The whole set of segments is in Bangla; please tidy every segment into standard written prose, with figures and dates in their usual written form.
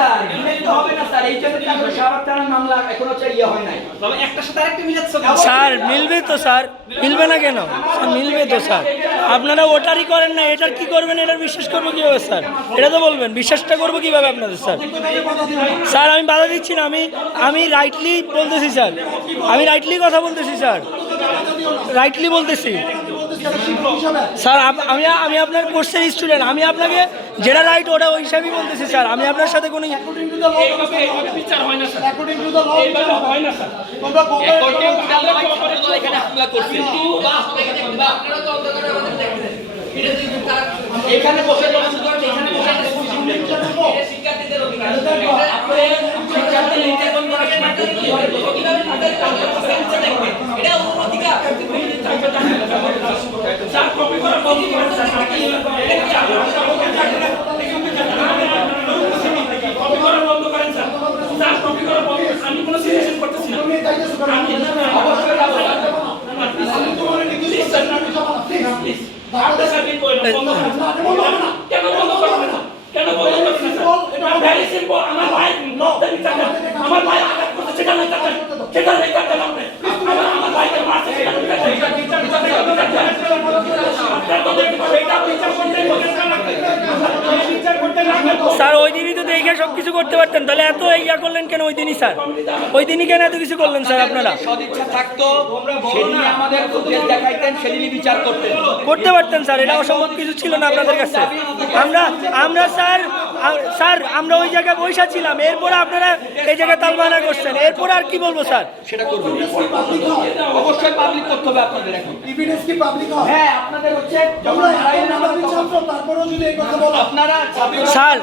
স্যার, মিলাইতে হবে না স্যার, এইটাতে তারপরে শাহবাগ থানার মামলা এখনো ইয়ে হয় নাই। তবে একটা সাথে আরেকটা মিলাচ্ছ স্যার মিলবে তো স্যার, মিলবে না কেন স্যার? মিলবে তো স্যার। আপনারা ওটারই করেন না, এটার কি করবেন? এটার বিশ্বাস করবো কীভাবে স্যার? এটা তো বলবেন, বিশ্বাসটা করবো কীভাবে আপনাদের স্যার? স্যার আমি বাধা দিচ্ছি না, আমি রাইটলি বলতেছি স্যার, আমি রাইটলি কথা বলতেছি স্যার, রাইটলি বলতেছি স্যার। আমি আপনার কোর্সের স্টুডেন্ট, আমি আপনাকে যেটা রাইট ওটা ওই হিসাবেই বলতেছি স্যার। আমি আপনার সাথে কোনো বিচার হয় না sir, according to the law এইভাবে হয় না স্যার। তোমরা এখানে হামলা করছে, এখানে বসে শিক্ষার্থীদের অধিকার শিক্ষার্থীদের নির্যাতন করার সময় এটা অধিকার স্যার কপি করা বন্ধ করেন স্যার, কপি করা বন্ধ করেন স্যার, স্যার কপি করা বন্ধ করেন। আমি কোনো সিচুয়েশন করতেছি না, কেন বন্ধ করবে না? কেন বন্ধ করবে না স্যার? ভেরি সিম্পল, আমার ভাই আমার ভাই আঘাত করতে সেখানে আমার ভাইকে মারছে স্যার। ওই দিনই তো দেখে সব কিছু করতে পারতেন, তাহলে এত ইয়া করলেন কেন ওই দিনই স্যার? ওই দিনই কেন এত কিছু করলেন স্যার আপনারা? সদিচ্ছা থাকতো সেদিনই আমাদের ফুটেজ দেখাইতেন, সেদিনই বিচার করতেন, করতে পারতেন স্যার, এটা অসম্ভব কিছু ছিল না আপনাদের কাছে। আমরা স্যার আমরা ওই জায়গায় বৈশা ছিলাম, এরপরে আপনারা এই জায়গায় তালবানা করছেন, এরপর আর কি বলবো স্যার? সেটা করবেন অবশ্যই, পাবলিক করতে হবে আপনাদের। এখন এভিডেন্স কি পাবলিক হয়? হ্যাঁ, আপনাদের হচ্ছে যখন তারপরেও যদি এই কথা বলো আপনারা স্যার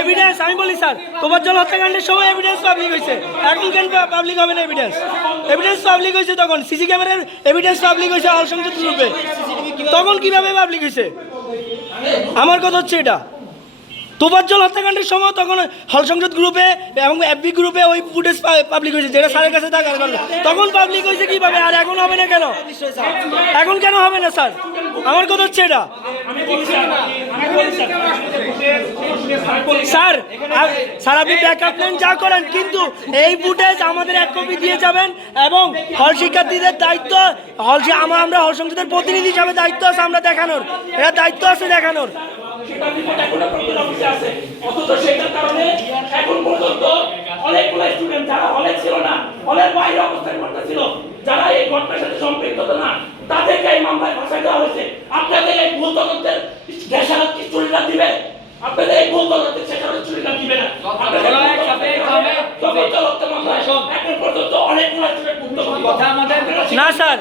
এভিডেন্স আমি বলি স্যার, তোফাজ্জল হত্যাকাণ্ডের সময় এভিডেন্স পাবলিক হয়েছে, এখন কেন পাবলিক হবে না? এভিডেন্স পাবলিক হয়েছে তখন, সিসি ক্যামেরার এভিডেন্স পাবলিক হয়েছে হল সংযোগ গ্রুপে, তখন কিভাবে পাবলিক হয়েছে? আমার কথা হচ্ছে এটা, তোফাজ্জল হত্যাকাণ্ডের সময় তখন হল সংযোগ গ্রুপে এবং এফবি গ্রুপে ওই ফুটেজ পাবলিক হয়েছে, যেটা স্যারের কাছে থাকার কথা, তখন পাবলিক হয়েছে কিভাবে? আর এখন হবে না কেন? এখন কেন হবে না স্যার? আমার কথা হচ্ছে এটা স্যার। স্যার আপনি ব্যাকআপ প্ল্যান যা করেন, কিন্তু এই ফুটেজ আমাদের এক কপি দিয়ে যাবেন, এবং হল শিক্ষার্থীদের দায়িত্ব, আমরা হল সংসদের প্রতিনিধি হিসাবে দায়িত্ব আছে আমরা দেখানোর, এটা দায়িত্ব আছে দেখানোর। সেটা রিপোর্ট এখনো প্রক্টর অফিসে আছে, অথচ সেটার কারণে এখন পর্যন্ত অনেকগুলো স্টুডেন্ট যারা হলে ছিল না, হলের বাইরে অবস্থান করতেছিল, যারা এই ঘটনার সাথে সম্পৃক্ত না, তাদেরকে এই মামলায় ফাঁসাই দেওয়া হয়েছে। আপনাদের এই ভুল তদন্তের দেশারত কি চুরিটা দিবে? আপনাদের এই ভুল তদন্তের দেশারত চুরিটা দিবে না? না স্যার,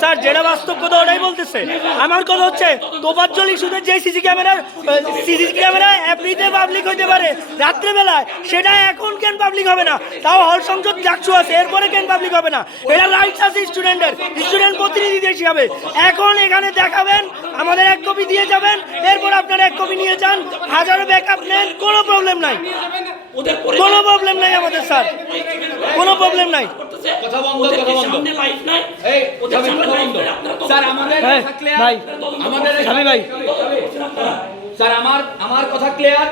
স্যার যেটা বাস্তব কথা ওটাই বলতেছে। আমার কথা হচ্ছে তোফাজ্জল ইস্যুতে যে সিসি ক্যামেরা এফবিতে পাবলিক হইতে পারে রাত্রেবেলায়, সেটা এখন কেন পাবলিক হবে না? তাও হল সংসদ ডাকছু আছে, এরপরে কেন পাবলিক হবে না? এটা রাইটস আছে স্টুডেন্টের, স্টুডেন্ট প্রতিনিধি হিসাবে। এখন এখানে দেখাবেন, আমাদের এক কপি দিয়ে যাবেন, এরপর আপনারা এক কপি নিয়ে যান, হাজারো ব্যাকআপ নেন, কোনো প্রবলেম নাই, কোনো প্রবলেম নাই আমাদের স্যার, কোনো প্রবলেম নাই। কথা বন্ধ, কথা বন্ধ, এই কথা বন্ধ স্যার। আমাদের ভাই, আমাদের ভাই স্যার, আমার কথা ক্লিয়ার।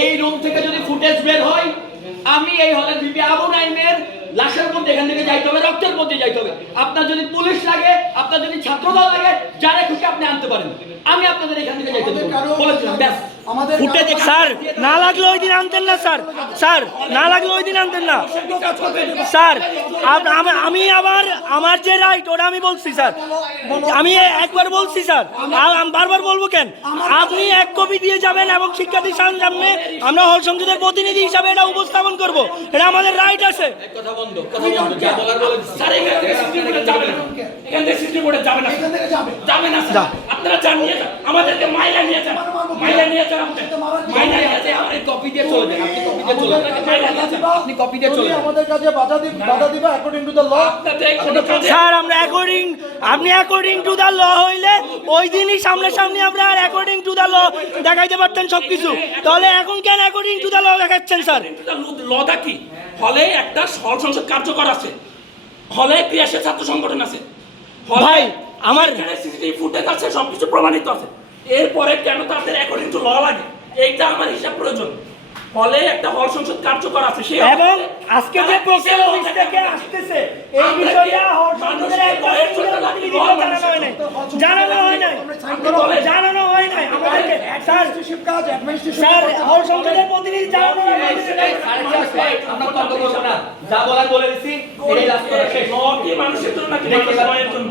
এই রুম থেকে যদি ফুটেজ বের হয়, আমি এই হলের ভিপি আবু নাইমের লাশের মধ্যে এখান থেকে যাইতে হবে, রক্তের মধ্যে যাইতে হবে। আপনার যদি পুলিশ লাগে, আপনার যদি ছাত্রদল লাগে, যারা খুশি আপনি আনতে পারেন, আমি আপনাদের এখান থেকে যাইতে দেব বলেছিলাম। ব্যাস, ফুটেজ স্যার না লাগলে ওই দিন আনতেন না স্যার, স্যার না লাগলে ওই দিন আনতেন না স্যার। আমি আবার আমার যে রাইট ওটা আমি বলছি স্যার, আমি একবার বলছি স্যার, আমি বারবার বলবো কেন? আপনি এক কপি দিয়ে যাবেন এবং শিক্ষার্থীর সামনে আমরা হল সংসদের প্রতিনিধি হিসাবে এটা উপস্থাপন করব, এটা আমাদের রাইট আছে। কথা বন্ধ, কথা বন্ধ, যা বলার বলে স্যার এখান থেকে সিসি বোর্ডে যাবে না, এখান থেকে সিসি বোর্ডে যাবে না, যাবে না স্যার। আপনারা যান, নিয়ে যান, আমাদেরকে মাইলা নিয়ে যান, মাইলা নিয়ে যান, মাইলা নিয়ে যান, আপনি কপি দিয়ে চলে যান, আপনি কপি দিয়ে চলে যান, আপনি কপি দিয়ে চলে যান। আমাদের কাছে বাধা দিবা according to the law. Sir আমরা আপনি অ্যাকর্ডিং টু দ্য ল হইলে ওই দিনই সামনাসামনি আমরা আর অ্যাকর্ডিং টু দ্য ল দেখাইতে পারতেন সবকিছু, তাহলে এখন কেন অ্যাকর্ডিং টু দ্য ল দেখাচ্ছেন স্যার? লটা কি? হলে একটা হল সংসদ কার্যকর আছে, হলে ক্রিয়াশীল ছাত্র সংগঠন আছে, ভাই আমার সিসিটিভি ফুটেজ আছে, সবকিছু প্রমাণিত আছে। এরপরে কেন তাদের অ্যাকর্ডিং টু ল লাগে? এইটা আমার হিসাব প্রয়োজন। হলে একটা হল সংসদ কার্যকর আছে সেই এবং আজকে যে প্রক্রিয়া অফিস থেকে আসতেছে এই বিষয়টা হল সংসদের একটা সিঙ্গেল প্রতিনিধিকে জানানো হয় নাই জানানো হয় নাই আমাদেরকে স্যার কাজ অ্যাডমিনিস্ট্রেশন স্যার হল সংসদের প্রতিনিধি জানানো হয় নাই। আমরা তর্ক করবো না, যা বলার বলে দিছি, এই লাস্ট করা শেষ। কি মানুষের জন্য নাকি দেখে মানুষের ভয়ের জন্য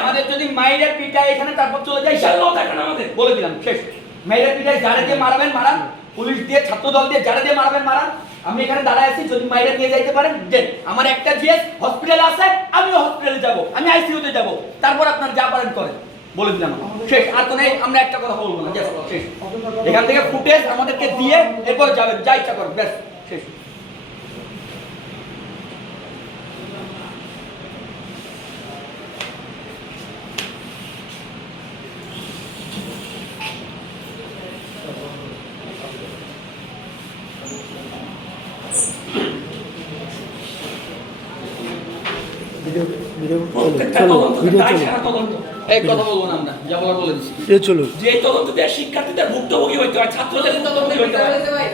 আমাদের যদি মাইরের পিটায় এখানে তারপর চলে যাই, দেখেন আমাদের বলে দিলাম শেষ। মাইরের পিটায় যারা দিয়ে মারাবেন মারান, পুলিশ দিয়ে ছাত্র দল দিয়ে যারা দিয়ে মারাবেন মারান। আমি এখানে দাঁড়ায় আছি, যদি মাইরে নিয়ে যাইতে পারেন দেন। আমার একটা জিএস হসপিটাল আছে, আমিও হসপিটালে যাব, আমি আইসিইউতে যাব, তারপর আপনার যা পারেন করেন, বলে দিলাম শেষ। আর কোনো আমরা একটা কথা বলবো না, জাস্ট শেষ। এখান থেকে ফুটেজ আমাদেরকে দিয়ে এরপর যাবেন, যা ইচ্ছা করেন, ব্যাস শেষ। প্রত্যেকটা তদন্ত দায় সারা তদন্ত এই কথা বলবো না, আমরা যা বলার বলে দিচ্ছি। চলো যে তদন্ত দিয়ে শিক্ষার্থীদের ভুক্তভোগী হইতে হয়, ছাত্রদের ভুক্তভোগী হইতে হয়। ভাই